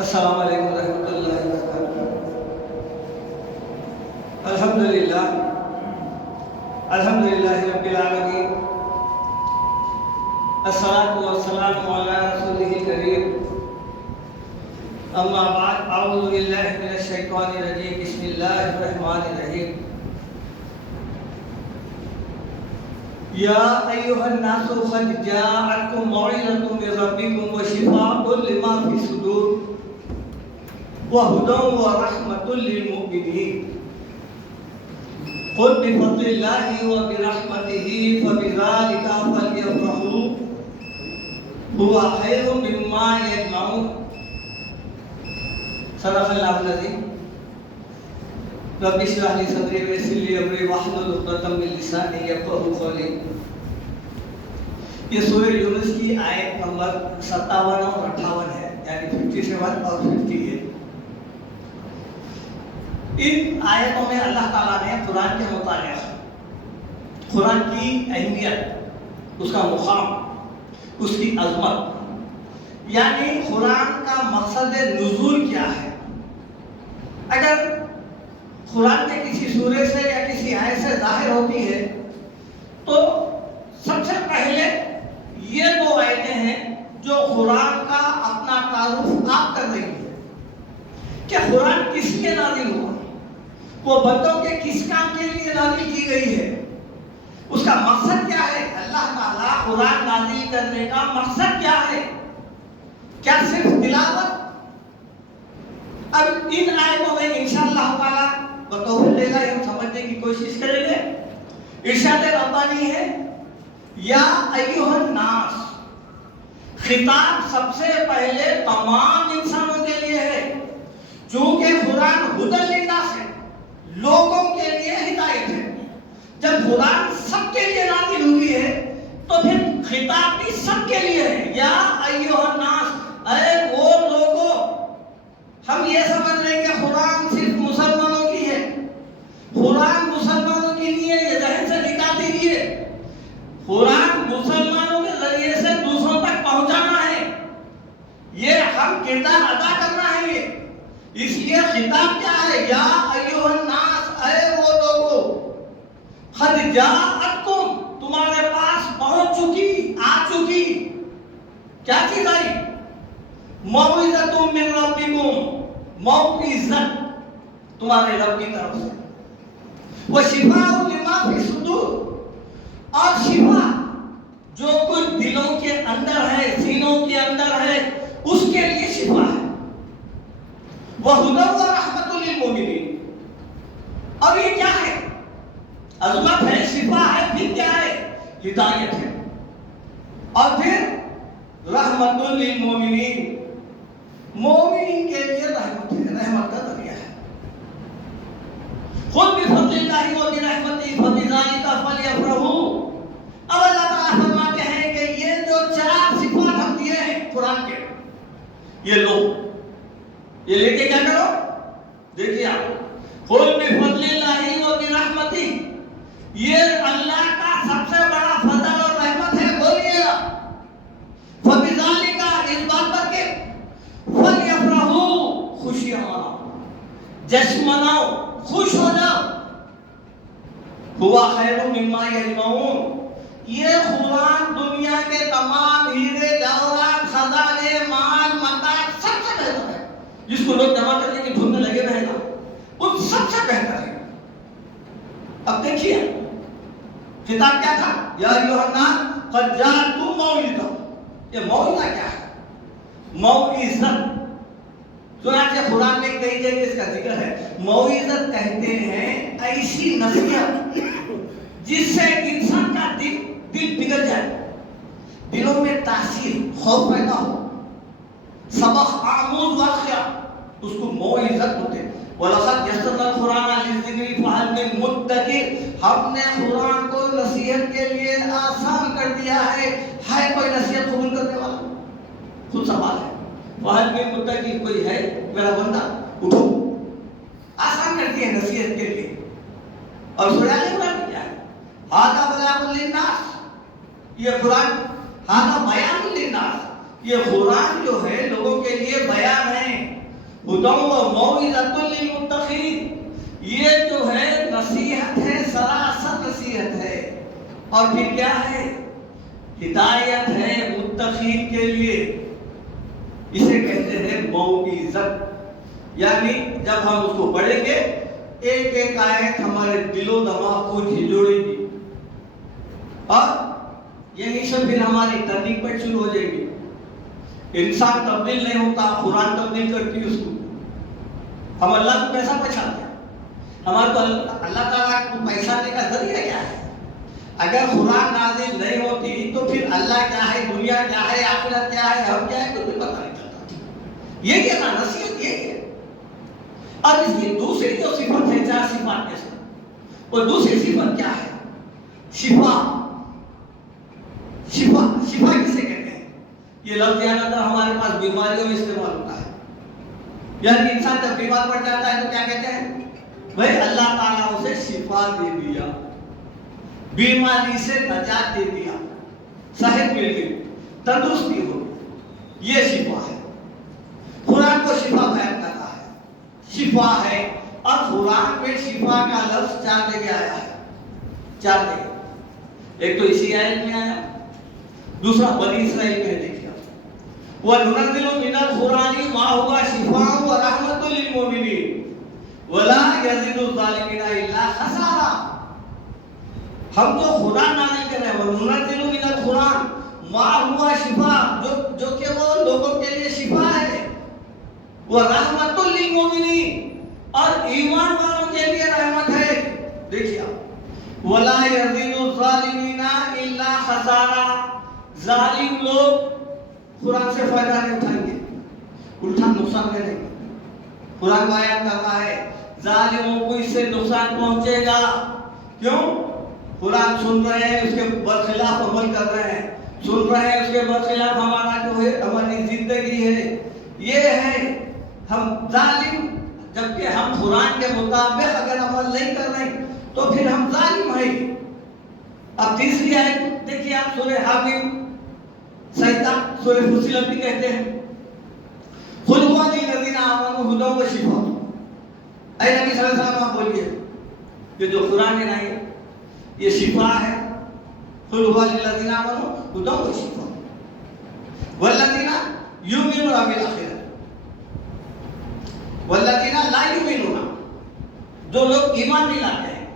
السلام علیکم ورحمۃ اللہ وبرکاتہ۔ الحمدللہ رب العالمین، الصلاۃ والسلام علی رسولہ الکریم، اما بعد، اعوذ باللہ من الشیطان الرجیم، بسم اللہ الرحمن الرحیم۔ یا ایھا الناس قد جاءتکم موعظۃ من ربکم وشفاء لما فی الصدور وَهُدًى وَرَحْمَةٌ لِّلْمُؤْمِنِينَ قُلْ بِفَضْلِ اللَّهِ وَبِرَحْمَتِهِ فَبِذَلِكَ فَلْيَفْرَحُوا هُوَ خَيْرٌ مِّمَّا يَجْمَعُونَ۔ صدق اللہ العظیم۔ رب اشرح لي صدری ويسر لي امری واحلل عقدۃ من لسانی یفقهوا قولی۔ یہ سورہ یونس کی آیت نمبر 57 اور 58 ہے، یعنی 57 اور 58۔ ان آیتوں میں اللہ تعالیٰ نے قرآن کے متعلق، قرآن کی اہمیت، اس کا مقام، اس کی عظمت، یعنی قرآن کا مقصد نزول کیا ہے۔ اگر قرآن کے کسی سورے سے یا کسی آیت سے ظاہر ہوتی ہے تو سب سے پہلے یہ دو آیتیں ہیں جو قرآن کا اپنا تعارف آپ کر رہی ہے کہ قرآن کس لیے نازل ہوا، وہ بندوں کے کس کام کے لیے نازل کی گئی ہے، اس کا مقصد کیا ہے۔ اللہ تعالیٰ قرآن نازل کرنے کا مقصد کیا ہے؟ کیا صرف تلاوت؟ اب ان آیتوں میں انشاءاللہ تعالیٰ بتوفیق اللہ ہم سمجھنے کی کوشش کریں گے۔ ارشاد ربانی ہے یا ایھا الناس، خطاب سب سے پہلے تمام انسانوں کے لیے ہے، چونکہ قرآن ھدی للناس ہے، لوگوں کے لیے ہدایت ہے۔ جب قرآن سب کے لیے نازل ہوئی ہے تو پھر خطاب بھی سب کے لیے ہے۔ یا ایھا الناس، اے وہ لوگوں۔ ہم یہ سمجھ رہے ہیں کہ قرآن صرف مسلمانوں کی ہے، قرآن مسلمانوں کی نہیں ہے، یہ ذہن سے نکال دیجیے۔ قرآن مسلمانوں کے ذریعے سے دوسروں تک پہنچانا ہے، یہ ہم کردار ادا کرنا ہے۔ اس لیے خطاب کیا ہے؟ یا ایھا الناس، اے وہ لوگو، قد جاءتکم، تمہارے پاس پہنچ چکی، آ چکی، کیا چیز آئی؟ موعظۃ من ربکم، موعظت تمہارے رب کی طرف سے، وشفاء لما فی الصدور، اور شفا جو کچھ دلوں کے اندر ہے، سینوں کے اندر ہے، اس کے لیے شفا ہے۔ وَهُدًى وَرَحْمَةٌ لِّلْمُؤْمِنِينَ، اب یہ کیا ہے؟ عظمت ہے، شفا ہے، پھر کیا ہے؟ ہدایت ہے، اور پھر رحمت للمؤمنین، مومنین کے لیے رحمت ہے، رحمت کا ذریعہ ہے۔ قُلْ بِفَضْلِ اللَّهِ وَبِرَحْمَتِهِ فَبِذَلِكَ فَلْيَفْرَحُوا۔ اب اللہ تعالیٰ فرماتے ہیں کہ یہ جو چار صفات ہم دیے ہیں قرآن کے، یہ لو، یہ لے کے کیا کرو؟ دیکھیے آپ، قُلْ بِفَضْلِ اللَّهِ وَبِرَحْمَتِهِ، یہ اللہ کا سب سے بڑا فضل اور رحمت ہے، بولیے گا۔ فَبِذَلِكَ، اس بات پر کہ فَلْيَفْرَحُوا، خوشیاں مناؤ، جشن مناؤ، خوش ہو جاؤ۔ هُوَ خَيْرٌ مِّمَّا يَجْمَعُونَ، یہ قرآن دنیا کے تمام ہیرے جواہرات، خزانے، مال متاع سب سے بہتر ہے۔ جس کو لوگ جمع کرنے کی دھن میں لگے رہے نا، ان سب سے بہتر ہے۔ اب دیکھیے خطاب کیا تھا؟ یا ایھا الناس قد جاءتکم موعظۃ، یہ موعظہ کیا ہے؟ موعظت، چنانچہ قرآن میں کئی جگہ اس کا ذکر ہے۔ موعظت کہتے ہیں ایسی نصیحت جس سے انسان کا دل پگھل جائے، دلوں میں تاثیر، خوف پیدا ہو، سبق آموز واقعہ، اس کو موعظت ہوتے ہیں۔ وَلَقَدْ يَسَّرْنَا الْقُرْآنَ لِلذِّكْرِ فَهَلْ مِن مُّدَّكِرٍ، ہم نے قرآن کو نصیحت کے لیے آسان کر دیا ہے کوئی نصیحت قبول کرنے والا؟ خود سوال ہے، فَهَلْ مِن مُّدَّكِرٍ، کوئی ہے میرا بندہ؟ اٹھو، آسان کر دی ہے نصیحت کے لیے۔ اور سورہ آل عمران کیا ہے؟ هَذَا بَلَاغٌ لِلنَّاسِ، یہ قرآن، هَذَا بَيَانٌ لِلنَّاسِ، یہ قرآن جو ہے لوگوں کے لیے بیان ہے، ہدی و موعظۃ للمتقین، یہ جو ہے نصیحت ہے، سراسر نصیحت ہے، اور پھر کیا ہے؟ ہدایت ہے متقین کے لیے۔ اسے کہتے ہیں موعظت، یعنی جب ہم اس کو پڑھیں گے ایک ایک آیت ہمارے دل و دماغ کو جھنجھوڑے گی، اور یہیں سے پھر ہماری ٹرننگ پوائنٹ شروع ہو جائے گی۔ انسان تبدیل نہیں ہوتا، قرآن تبدیل کرتی اس کو۔ ہم اللہ کو کیسا پہچانتے ہیں؟ ہمارا تو اللہ تعالیٰ کو پہچاننے کا ذریعہ کیا ہے؟ اگر قرآن نازل نہیں ہوتی تو پھر اللہ کیا ہے، دنیا کیا ہے، آخرت کیا ہے، ہم کیا ہے، کچھ بھی پتہ نہیں چلتا۔ یہ کیا نا نصیحت یہ ہے۔ اور اس کی دوسری جو صفت ہے، چار صفات کے ساتھ، وہ دوسری صفت کیا ہے؟ شفا۔ شفا، شفا کسے کہتے ہیں؟ یہ لفظ زیادہ تر ہمارے پاس بیماریوں میں استعمال ہوتا ہے، یعنی انسان جب بیمار پڑ جاتا ہے تو کیا کہتے ہیں؟ بھائی اللہ تعالیٰ اسے شفا دے دیا، بیماری سے نجات دے دیا، صحت مل گئی، تندرستی ہو، یہ شفا ہے۔ قرآن کو شفا بیان کرتا ہے، شفا ہے۔ اور قرآن میں شفا کا لفظ 4 جگہ آیا ہے، 4 جگہ۔ ایک تو اسی آیت میں آیا، دوسرا بنی اسرائیل میں دیکھا، وَنُنَزِّلُ مِنَ الْقُرْآنِ مَا هُوَ شِفَاءٌ وَرَحْمَةٌ لِلْمُؤْمِنِينَ وَلَا يَزِيدُ الظَّالِمِينَ إِلَّا خَسَارًا۔ ہم جو قرآن نازل کر رہے ہیں، وَنُنَزِّلُ مِنَ الْقُرْآنِ مَا هُوَ شِفَاءٌ، جو کہ وہ لوگوں کے لیے شفا ہے، وَرَحْمَةٌ لِلْمُؤْمِنِينَ، اور ایمان والوں کے لیے رحمت ہے۔ دیکھئے وَلَا يَزِيدُ الظَّالِمِينَ إِلَّا خَسَارًا، ظالم لوگ قرآن سے فائدہ نہیں اٹھائیں گے، الٹا نقصان کریں گے۔ قرآن بیان کرتا ہے ظالموں کو اس سے نقصان پہنچے گا۔ کیوں؟ قرآن سن رہے ہیں، اس کے برخلاف عمل کر رہے ہیں، سن رہے ہیں، اس کے برخلاف ہمارا جو ہے ہماری زندگی ہے، یہ ہے ہم ظالم۔ جبکہ ہم قرآن کے مطابق اگر عمل نہیں کر رہے تو پھر ہم ظالم ہیں۔ اب تیسری آیت دیکھیے آپ، سورہ حامیم سجدہ، سورہ فصلت بھی کہتے ہیں، قُلْ هُوَ لِلَّذِينَ آمَنُوا هُدًى وَشِفَاءٌ۔ اے نبی صلی اللہ علیہ وسلم آپ بولیے، یہ جو قرآن ہے یہ شفا ہے۔ قُلْ هُوَ لِلَّذِينَ آمَنُوا هُدًى وَشِفَاءٌ وَالَّذِينَ يُؤْمِنُونَ بِالْآخِرَةِ وَالَّذِينَ لَا يُؤْمِنُونَ، جو لوگ ایمان نہیں لاتے ہیں،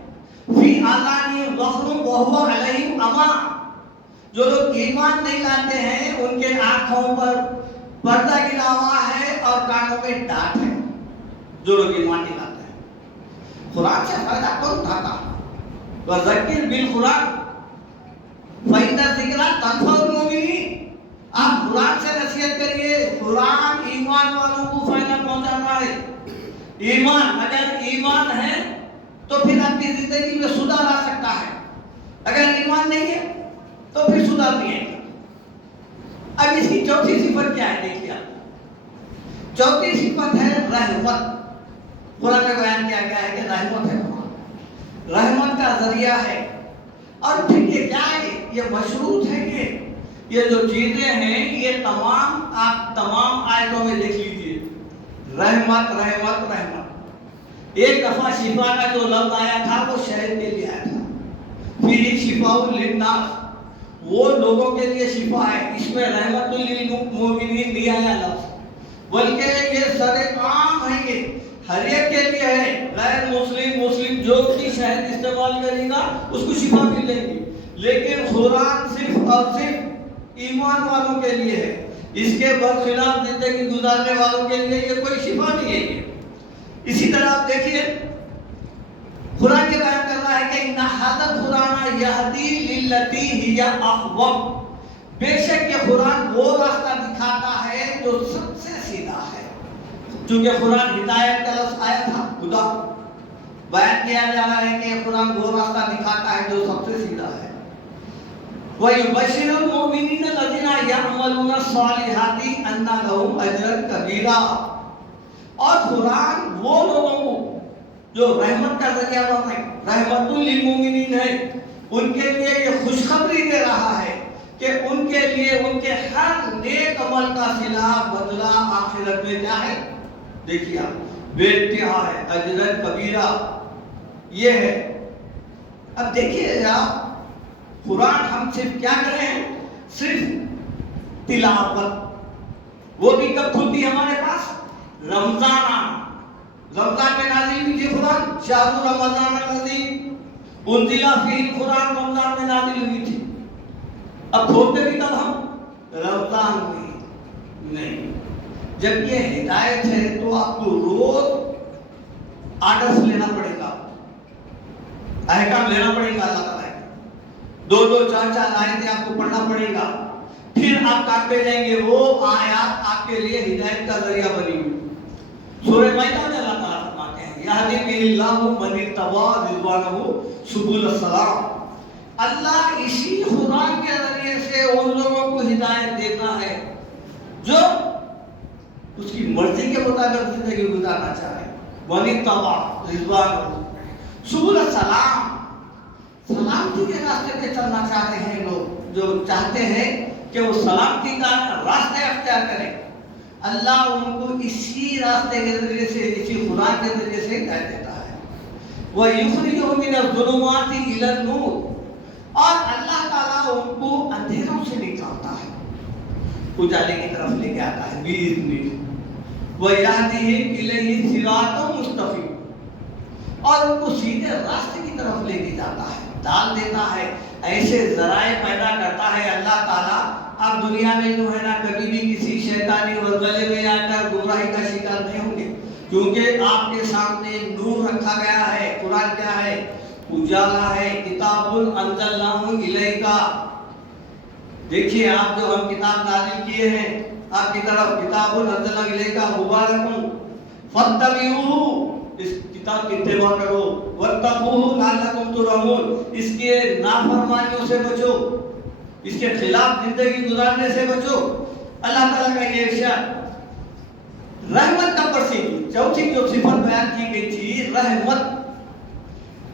فِي آذَانِهِمْ وَقْرٌ وَهُوَ عَلَيْهِمْ عَمًى، جو لوگ ایمان نہیں لاتے ہیں ان کے آنکھوں پر پردہ گرا ہوا ہے اور کانوں میں ڈانٹ ہے۔ جو لوگ ایمان نہیں لاتے ہیں، قرآن سے فائدہ کون اٹھاتا؟ وَذَكِّرْ بِالْقُرْآنِ فَإِنَّ الذِّكْرَىٰ تَنفَعُ الْمُؤْمِنِينَ۔ آپ قرآن سے نصیحت کریے، قرآن ایمان والوں کو فائدہ پہنچاتا ہے۔ ایمان، اگر ایمان ہے تو پھر آپ کی زندگی میں سدھار آ سکتا ہے، اگر ایمان نہیں ہے تو پھر سدھار نہیں ہے۔ اب اس کی چوتھی صفت کیا ہے؟ دیکھیے آپ، چوتھی صفت ہے رحمت۔ قرآن میں بیان کیا گیا ہے کہ رحمت ہے، رحمت کا ذریعہ ہے۔ اور پھر یہ کیا ہے؟ یہ مشروط ہے۔ یہ جو چیزیں ہیں یہ تمام آپ تمام آیتوں میں دیکھ لیجیے، رحمت رحمت رحمت۔ ایک دفعہ شفا کا جو لفظ آیا تھا وہ شہد کے لیے آیا تھا، فِيهِ شِفَاءٌ لِلنَّاسِ، وہ لوگوں کے لیے شفا ہے۔ اس میں رحمت للمؤمنین نہیں آیا لفظ، بلکہ یہ سر عام ہے، یہ ہر ایک کے لیے ہے، غیر مسلم مسلم جو بھی شہد استعمال کرے گا اس کو شفا ملے گی۔ لیکن قرآن صرف اور صرف ایمان والوں کے لیے ہے، اس کے برخلاف زندگی گزارنے والوں کے لیے یہ کوئی شفا نہیں ہے۔ اسی طرح آپ دیکھیے قرآن کے بیان کر رہا ہے کہ اِنَّ هَٰذَا الْقُرْآنَ يَهْدِي لِلَّتِي هِيَ أَقْوَمُ، بے شک یہ قرآن وہ راستہ دکھاتا ہے جو سب سے سیدھا ہے۔ چونکہ قرآن ہدایت کا لفظ آیا تھا، خدا بیان کیا جا رہا ہے کہ یہ قرآن وہ راستہ دکھاتا ہے جو سب سے سیدھا ہے۔ وَيُبَشِّرُ الْمُؤْمِنِينَ الَّذِينَ يَعْمَلُونَ الصَّالِحَاتِ أَنَّ لَهُمْ أَجْرًا كَبِيرًا، اور قرآن وہ لوگوں کو جو رحمت کا ذریعہ بن رہے ہیں، رحمت للمؤمنین ہے، ان کے لیے یہ خوشخبری دے رہا ہے کہ ان کے لیے ان کے ہر نیک عمل کا صلہ بدلہ آخرت میں کیا ہے؟ دیکھیے آپ، بے انتہا ہے، اجر کبیرہ یہ ہے۔ اب دیکھیے آپ، قرآن ہم صرف کیا کریں ہیں؟ صرف تلاوت، وہ بھی کب کھلتی ہے ہمارے پاس؟ رمضان میں نازل ہوئی تھی قرآن، شہر رمضان الذی انزل فیہ القرآن، رمضان میں نازل ہوئی تھی۔ اب کھولتے بھی کب ہم؟ رمضان میں نہیں۔ جب یہ ہدایت ہے تو آپ کو روز آرڈرز لینا پڑے گا، احکام لینا پڑے گا اللہ تعالیٰ کے، 2 4 آیتیں آپ کو پڑھنا پڑے گا، پھر آپ کاٹتے جائیں گے وہ آیات آپ کے لیے ہدایت کا ذریعہ بنی ہوئی۔ سورہ مائدہ میں اللہ تعالیٰ فرماتے ہیں یہدی بہ اللہ من اتبع رضوانہ سبل السلام، اللہ اسی قرآن کے ذریعے سے ان لوگوں کو ہدایت دیتا ہے جو اس کی مرضی کے مطابق زندگی گزارنا چاہے۔ من اتبع رضوانہ سبل السلام، سلامتی کے راستے پہ چلنا چاہتے ہیں لوگ، جو چاہتے ہیں کہ وہ سلامتی کا راستہ اختیار کریں، اللہ ان کو اسی راستے کے ذریعے سے، اسی قرآن کے ذریعے سے ہدایت دیتا ہے۔ وَيُخْرِجُهُم مِّنَ الظُّلُمَاتِ إِلَى النُّورِ، اور اللہ تعالیٰ ان کو اندھیروں سے نکالتا ہے، اجالے کی طرف لے کے آتا ہے بِإِذْنِهِ وَيَهْدِيهِمْ إِلَيْهِ صِرَاطًا مُسْتَقِيمًا، اور ان کو سیدھے راستے کی طرف لے کے جاتا ہے، ڈال دیتا ہے، ایسے ذرائع پیدا کرتا ہے اللہ تعالیٰ۔ آپ دنیا میں جو ہے نا کبھی بھی کسی شیطانی وزغلے میں آ کر گمراہی کا شکار نہیں ہوں گے، کیونکہ آپ کے سامنے نور رکھا گیا ہے۔ قرآن کیا ہے؟ اجالا ہے، کتاب انزلناہ الیک۔ دیکھیے آپ، جو ہم کتاب نازل کیے ہیں آپ کی طرف، کتاب انزلناہ الیک مبارک فاتبعوہ، اس کتاب کی اتباع کرو، واتقوہ لعلکم ترحمون، اس کے نافرمانیوں سے بچو، اس کے خلاف زندگی گزارنے سے بچو۔ اللہ تعالیٰ کا یہ ارشاد، رحمت کا پرسین، چوتھی جو صفت بیان کی گئی تھی رحمت۔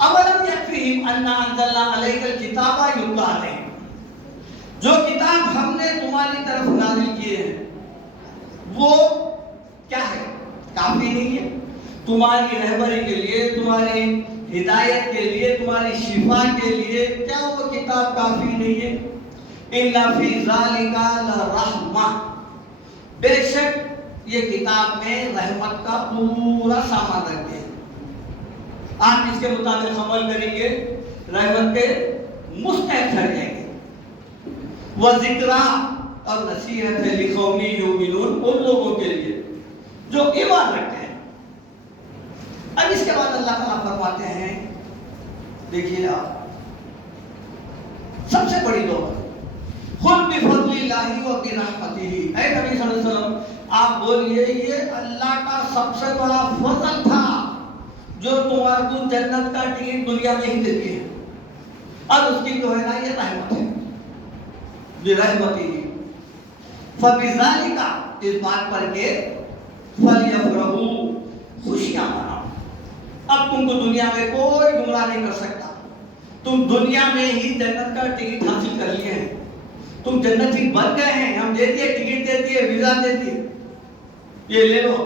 اولم یکفیہم انا انزلنا علیک الکتاب یتلی علیہم، جو کتاب ہم نے تمہاری طرف نازل کیے ہیں وہ کیا ہے؟ کافی نہیں ہے تمہاری رہبری کے لیے، تمہاری ہدایت کے لیے، تمہاری شفا کے لیے؟ کیا وہ کتاب کافی نہیں ہے؟ اِنَّ فِي ذَلِكَ لَرَحْمَةٌ، بے شک یہ کتاب میں رحمت کا پورا سامان رکھتے ہیں، آپ اس کے مطابق عمل کریں گے رحمت کے مستحق ٹھہر جائیں گے۔ وَذِكْرَىٰ، اور نصیحت ہے لِقَوْمٍ یُؤْمِنُونَ، ان لوگوں کے لیے جو ایمان رکھتے ہیں۔ اب اس کے بعد اللہ تعالیٰ فرماتے ہیں، دیکھیے آپ، سب سے بڑی دعا، قُلْ بِفَضْلِ اللَّهِ وَبِرَحْمَتِهِ، اے نبی صلی اللہ علیہ وسلم آپ بولیے یہ اللہ کا سب سے بڑا فضل تھا جو تمہارے کو جنت کا ٹکٹ دنیا میں ہی دیتی ہے، اور اس کی جو ہے نا یہ رحمت ہے، بِرَحْمَتِهِ فَبِذَلِكَ، اس بات پر کہ فَلْيَفْرَحُوا، خوشیاں مناؤ۔ اب تم کو دنیا میں کوئی گمراہ نہیں کر سکتا، تم دنیا میں ہی جنت کا ٹکٹ حاصل کر لیے ہیں، تم جنتی بن گئے ہیں، ہم دیتی ہے، ٹکٹ دیتی ہے، ویزا دیتی ہے، یہ لے لو،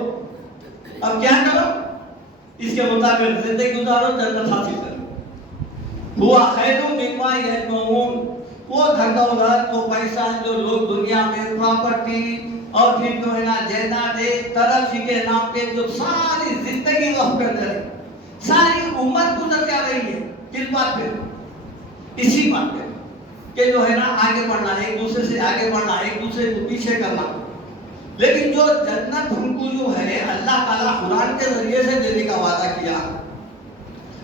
اب کیا کرو؟ اس کے مطابق زندگی گزارو، جنت حاصل کرو۔ ہوا خیر مما یجمعون، وہ دھن دولت، وہ پیسہ جو لوگ دنیا میں پراپرٹی اور پھر جو ہے نا جائیداد ترقی کے نام پہ جو ساری زندگی وقف کر دے، ساری عمر گزر جا رہی ہے، کس بات پہ؟ اسی بات پہ کہ جو ہے نا آگے بڑھنا ہے، ایک دوسرے سے آگے بڑھنا ہے، ایک دوسرے کو پیچھے کرنا۔ لیکن جو جنت ہم کو جو ہے اللہ تعالیٰ قرآن کے ذریعے سے دینے کا وعدہ کیا،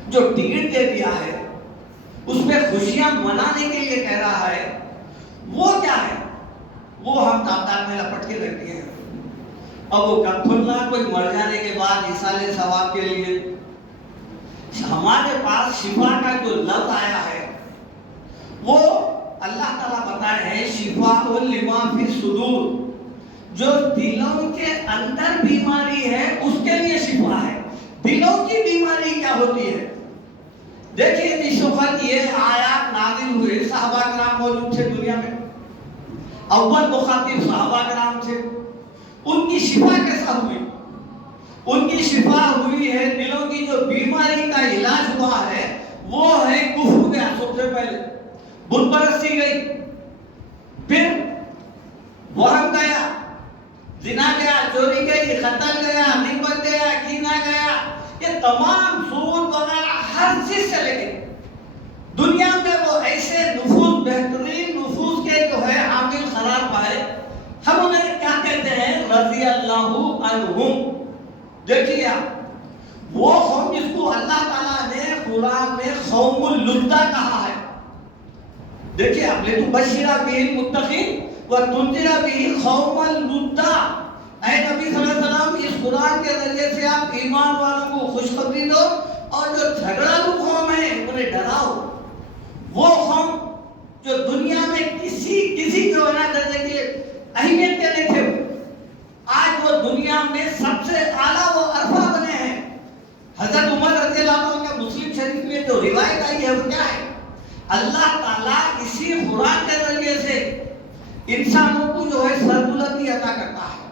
جو ٹکٹ دے دیا ہے، اس میں خوشیاں منانے کے لیے کہہ رہا ہے، وہ کیا ہے؟ وہ ہم تابدار میں لپٹ کے رکھ دیے ہیں۔ اب وہ کب کھلنا؟ کوئی مر جانے کے بعد ایصال ثواب کے لیے۔ ہمارے پاس شفا کا جو لفظ آیا ہے وہ اللہ تعالیٰ بتائے ہیں شفاء لما فی الصدور، جو دلوں کے اندر بیماری ہے اس کے لیے شفا ہے۔ دلوں کی بیماری کیا ہوتی ہے؟ دیکھیے اس وقت یہ آیات نازل ہوئے، صحابہ کرام موجود تھے دنیا میں، اول مخاطب صحابہ کرام تھے. ان کی شفا کیسا ہوئی؟ ان کی شفا ہوئی ہے دلوں کی جو بیماری کا علاج ہوا ہے وہ ہے کفر گیا. سب سے پہلے بت پرستی گئی، پھر وہم گیا، زنا گیا، چوری گئی، قتل گیا، غیبت گیا، کینہ گیا، یہ تمام سود وغیرہ ہر چیز چلے گئے. دنیا میں وہ ایسے نفوذ، بہترین نفوذ کے جو ہے حامل قرار پائے. ہم انہیں کیا کہتے ہیں؟ رضی اللہ عنہم. دیکھیے آپ، وہ قوم جس کو اللہ تعالیٰ نے قرآن میں قوم اللدہ کہا ہے. دیکھیے آپ، لتبشر بہ المتقین وتنذر بہ قوما لدا. اے نبی صلی اللہ علیہ وسلم، اس قرآن کے ذریعے سے آپ ایمان والوں کو خوشخبری دو اور جو جھگڑالو قوم ہے انہیں ڈراؤ. وہ قوم جو دنیا میں کسی کو نہ درجے کی اہمیت کے نہیں تھے، آج وہ دنیا میں سب سے اعلیٰ وہ عرفہ بنے ہیں. حضرت عمر رضی اللہ عنہ کا مسلم شریف میں جو روایت آئی ہے وہ کیا ہے؟ اللہ تعالیٰ اسی قرآن کے ذریعے سے انسانوں کو جو ہے سربلندی عطا کرتا ہے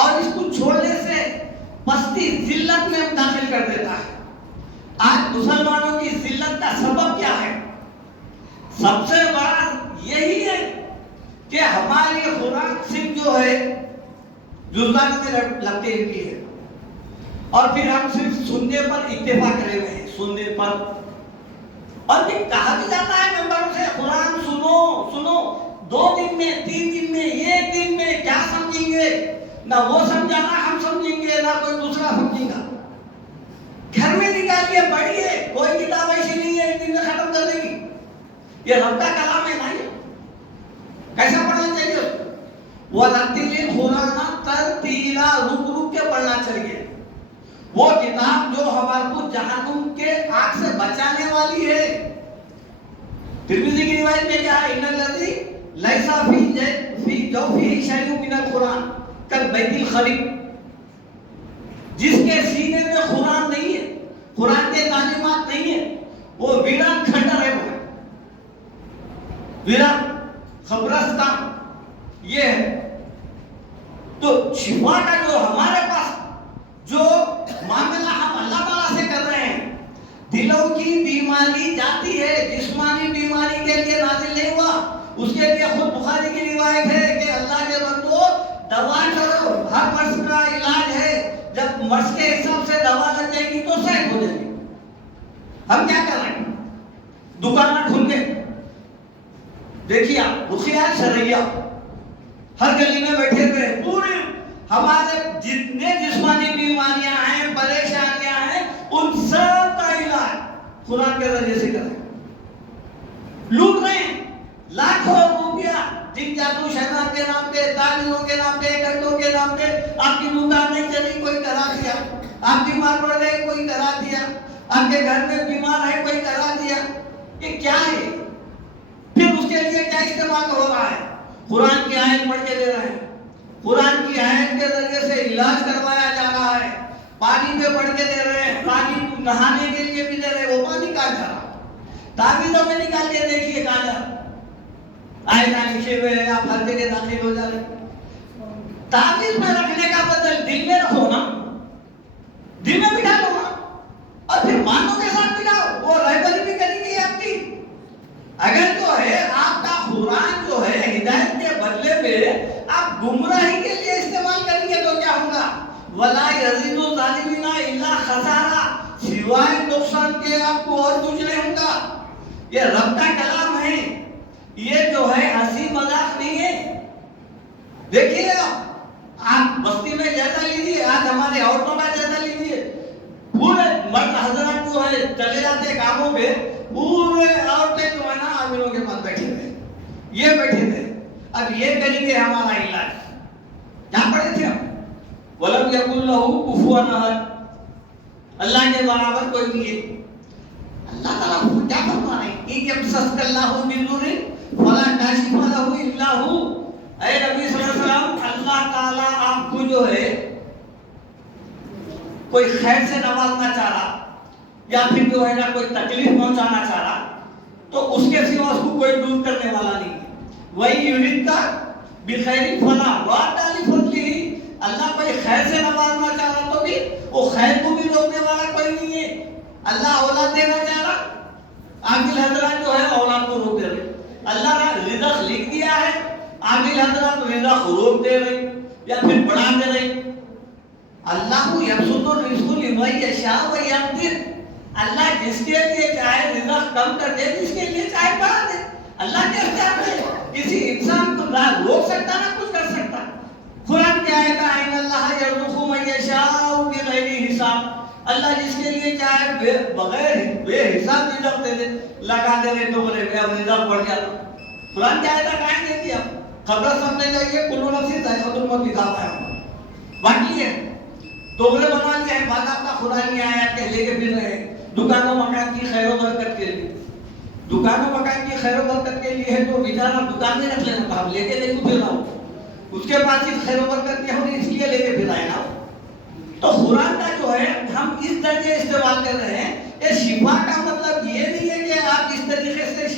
اور اس کو چھوڑنے سے پستی ذلت میں داخل کر دیتا ہے. آج مسلمانوں کی ذلت کا سبب کیا ہے؟ سب سے بڑا یہی ہے کہ ہماری قرآن صرف جو ہے جزدان میں لگتے ہوئی ہے اور پھر ہم صرف سننے پر اکتفا کرے ہوئے ہیں. سننے پر، اور پھر کہا بھی جاتا ہے ممبروں سے قرآن سنو سنو، 2 دن میں 3 دن میں 1 دن میں کیا سمجھیں گے؟ نہ وہ سمجھانا ہم سمجھیں گے نہ کوئی دوسرا سمجھے گا. گھر میں نکالیے پڑھیے، کوئی کتاب ایسی نہیں ہے 1 دن میں ختم کر دے گی. یہ رب کا کلام ہے نہیں. کیسا پڑھنا چاہیے؟ وَرَتِّلِ الْقُرْآنَ تَرْتِيلًا، رک رک کے پڑھنا چاہیے. وہ کتاب جو ہمارے کو جہنم کے آگ سے بچانے والی ہے. ترمذی کی روایت میں کیا ہے؟ ان الذی لیس فی جوفہ شیء من القرآن کالبیت الخریب. جس کے سینے میں قرآن نہیں ہے، قرآن کے تعلیمات نہیں ہے، وہ ویران کھنڈر ہے. وہ ویران قبرستان یہ ہے. تو شفا کا جو ہمارے پاس جو معاملہ ہم اللہ تعالیٰ سے کر رہے ہیں، دلوں کی بیماری جاتی ہے، جسمانی بیماری کے لیے نازل نہیں ہوا. اس کے لیے خود بخاری کی روایت ہے کہ اللہ کے بندو دوا کرو، ہر مرض کا علاج ہے. جب مرض کے حساب سے دوا لگ جائے گی تو صحت ہو جائے گی. ہم کیا کر رہے ہیں؟ دکانیں کھل گئے. دیکھیے آپ، رقیہ شرعیہ ہر گلی میں بیٹھے ہوئے، پورے ہمارے جتنے جسمانی بیماریاں ہیں، پریشانیاں ہیں، ان سب کا علاج قرآن کے ذریعے سے کریں. لوٹ رہے ہیں لاکھوں روپیہ جن جادو شیطان کے نام پہ، تعویذوں کے نام پہ، کنڈوں کے نام پہ. آپ کی نگاہ نہیں چلی، کوئی کرا دیا. آپ بیمار پڑ گئے، کوئی کرا دیا. آپ کے گھر میں بیمار ہے، کوئی کرا دیا. یہ کیا ہے؟ پھر اس کے لیے کیا استعمال ہو رہا ہے؟ قرآن کی آیت پڑھ کے دے رہے ہیں. قرآن کی آیت کے ذریعے سے علاج کروایا جا رہا ہے. پانی پہ پڑھ کے دے رہے ہیں، پانی نہانے کے لیے بھی دے رہے ہیں. وہ پانی کہاں جا رہا؟ تعویذوں میں نکال کے دیکھیے کہاں جا رہا. آئے لکھے ہوئے ہیں، آپ ہر جگہ داخل ہو جا رہے ہیں. تعویذ میں رکھنے کا بدل دل میں رکھو نا، دل میں بٹھا لو نا، اور پھر مانوں کے ساتھ بٹھاؤ. وہ رہبری بھی کریں گی آپ کی. اگر جو ہے آپ کا قرآن جو ہے ہدایت کے بدلے میں آپ گمراہی کے لیے استعمال کریں گے تو کیا ہوگا؟ وَلَا يَزِيدُ الظَّالِمِينَ إِلَّا خَسَارًا، سوائے نقصان کے آپ کو اور کچھ نہیں ہوگا. یہ رب کا کلام ہے، یہ جو ہے ہنسی مذاق نہیں ہے. دیکھیے آپ بستی میں جائزہ لیجیے، آج ہمارے عورتوں کا جائزہ لیجیے. پورے مرد حضرات جو ہے چلے جاتے کاموں پہ، پورے عورتیں جو ہے نا عاملوں کے پاس بیٹھے تھے، یہ بیٹھے تھے. اب یہ کریں گے ہمارا علاج. کیا پڑھے تھے ہم؟ وَلَمْ يَكُنْ لَهُ كُفُوًا أَحَدٌ، اللہ کے برابر کوئی نہیں ہے. اللہ تعالیٰ کیا فرما رہے ہیں؟ إِنْ يَمْسَسْكَ اللَّهُ بِضُرٍّ فَلَا كَاشِفَ لَهُ إِلَّا هُوَ. اے نبی صلی اللہ علیہ وسلم، اللہ تعالیٰ آپ کو جو ہے کوئی خیر سے نوازنا چاہ رہا یا پھر جو ہے نا کوئی تکلیف پہنچانا چاہ رہا تو اس کے سوا اس کو کوئی دور کرنے والا نہیں ہے. وہی یرید کا بخیر فلا وعدہ فضلی، اللہ کوئی خیر سے نوازنا چاہ رہا تو بھی وہ خیر کو بھی روکنے والا کوئی نہیں ہے. اللہ اولاد دینا چاہ رہا، عاقل حضرات جو ہے اولاد کو روک دے رہے. اللہ نے رزق لکھ دیا ہے، عاقل حضرات رزق روک دے رہے یا پھر بڑھا دے رہے. اللہ یبسط الرزق لمن یشاء ویقدر، اللہ جس کے لیے چاہے رزق کم کر دے، جس کے لیے چاہے بڑھا دے. اللہ کے اختیار میں کسی انسان کو نہ روک سکتا نہ کچھ کر سکتا. قرآن کی آیت ہے ان اللہ یرزق من یشاء بغیر حساب، اللہ جس کے لیے چاہے بغیر بے حساب رزق دے دے، لگا دے رہے تو بولے اب رزق بڑھ جاتا. قرآن کی آیت کہاں دیتی ہے؟ خبر سمجھنے چاہیے کلو نفس ذائقۃ الموت کتاب ہے باقی ہے دوغلے بنا لیا ہے. بعد آپ کا خدا نہیں آیا کہ لے کے پھر رہے دکانوں مکان کی خیر و برکت کے لیے. دکانوں مکان کی خیر و برکت کے لیے ہے تو بیچارہ دکان میں رکھ لینا تھا، لے کے پھر رہا ہو، اس کے پاس ہی خیر و برکت کیا ہوگی اس لیے لے کے پھر آئے نا. تو قرآن کا جو ہے ہم اس درجے استعمال کر رہے ہیں. یہ شفا کا مطلب یہ نہیں ہے کہ آپ اس طریقے سے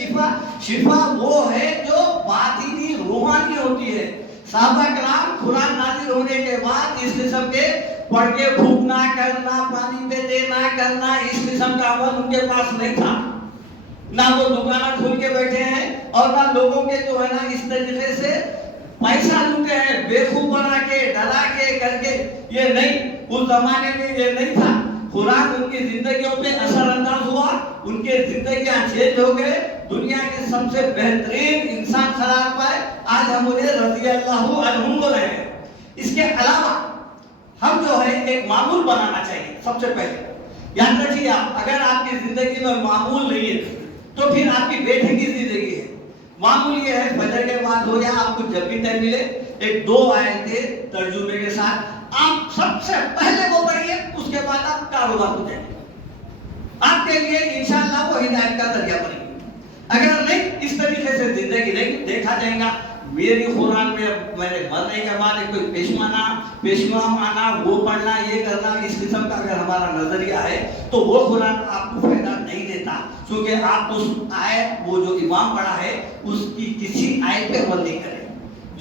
شفا وہ ہے جو باطنی روحانی ہوتی ہے. صحابہ کرام قرآن نازل ہونے کے بعد اس قسم کے پڑھ کے پھونکنا کرنا، پانی پہ دینا کرنا، اس قسم کا عمل ان کے پاس نہیں تھا. نہ وہ دکانیں کھول کے بیٹھے ہیں اور نہ لوگوں کے جو ہے نا اس طریقے سے پیسہ لوٹے ہیں بیوقوف بنا کے ڈرا کے کر کے. یہ نہیں، اس زمانے میں یہ نہیں تھا. قرآن ان کی زندگیوں پہ اثر انداز ہوا، ان کے زندگیاں چینج ہو گئے. دنیا کے سب سے بہترین انسان قرار پائے. آج ہم انہیں رضی اللہ عنہم بول رہے ہیں. اس کے علاوہ ہم جو ہے ایک معمول بنانا چاہیے. سب سے پہلے یاد رکھیے آپ، اگر آپ کی زندگی میں معمول نہیں ہے تو پھر آپ کی بیٹے کی زندگی ہے. معمول یہ ہے فجر کے بعد ہو یا آپ کو جب بھی ٹائم ملے ایک 2 آیتیں ترجمے کے ساتھ آپ سب سے پہلے وہ پڑھیے، اس کے بعد آپ کاروبار کو جائیں. آپ کے لیے انشاءاللہ وہ ہدایت کا ذریعہ بنے گی. اگر نہیں اس طریقے سے زندگی نہیں دیکھا جائے گا. میری قرآن میں میرے مرنے کے بعد کوئی پیشوام آنا، وہ پڑھنا، یہ کرنا، اس قسم کا اگر ہمارا نظریہ ہے تو وہ قرآن آپ کو فائدہ نہیں دیتا. کیونکہ آپ اس آیت وہ جو امام پڑھا ہے اس کی کسی آیت پہ عمل نہیں کرے.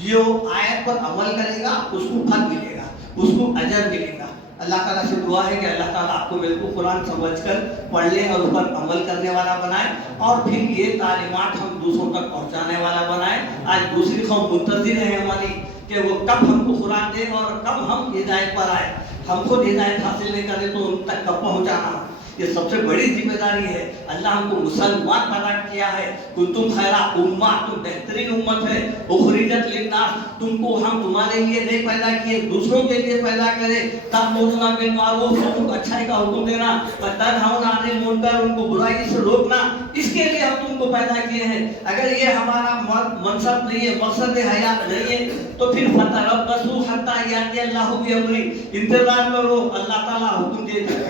جو آیت پر عمل کرے گا اس کو پھل ملے گا، اس کو اجر ملے گا. اللہ تعالیٰ سے دعا ہے کہ اللہ تعالیٰ آپ کو میرے کو قرآن سمجھ کر پڑھنے اور اس پر عمل کرنے والا بنائے اور پھر یہ تعلیمات ہم دوسروں تک پہنچانے والا بنائے. آج دوسری قوم منتظر ہے ہماری کہ وہ کب ہم کو قرآن دے اور کب ہم ہدایت پر آئے. ہم خود ہدایت حاصل نہیں کرے تو ان تک کب پہنچانا، یہ سب سے بڑی ذمہ داری ہے. اللہ ہم کو مسلمان پیدا کیا ہے. کنتم خیر امہ، تم بہترین امت ہے. اخرجت للناس، تم کو ہم تمہارے لیے نہیں پیدا کیے، دوسروں کے لیے پیدا کرے. تأمرون بالمعروف، تم کو اچھائی کا حکم دینا، وتنہون عن المنکر، ان کو برائی سے روکنا. اس کے لیے ہم تم کو پیدا کیے ہیں. اگر یہ ہمارا منصب نہیں ہے، مقصد حیات نہیں ہے تو پھر فتربصوا حتی یأتی اللہ بأمرہ، انتظار کرو، اللہ تعالیٰ حکم دے دے.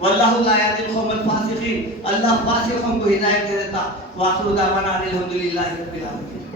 واللہ لا یہدی القوم الفاسقین، اللہ فاسقوں کو ہدایت دے دیتا. وآخر دعوانا ان الحمد للہ رب العالمین.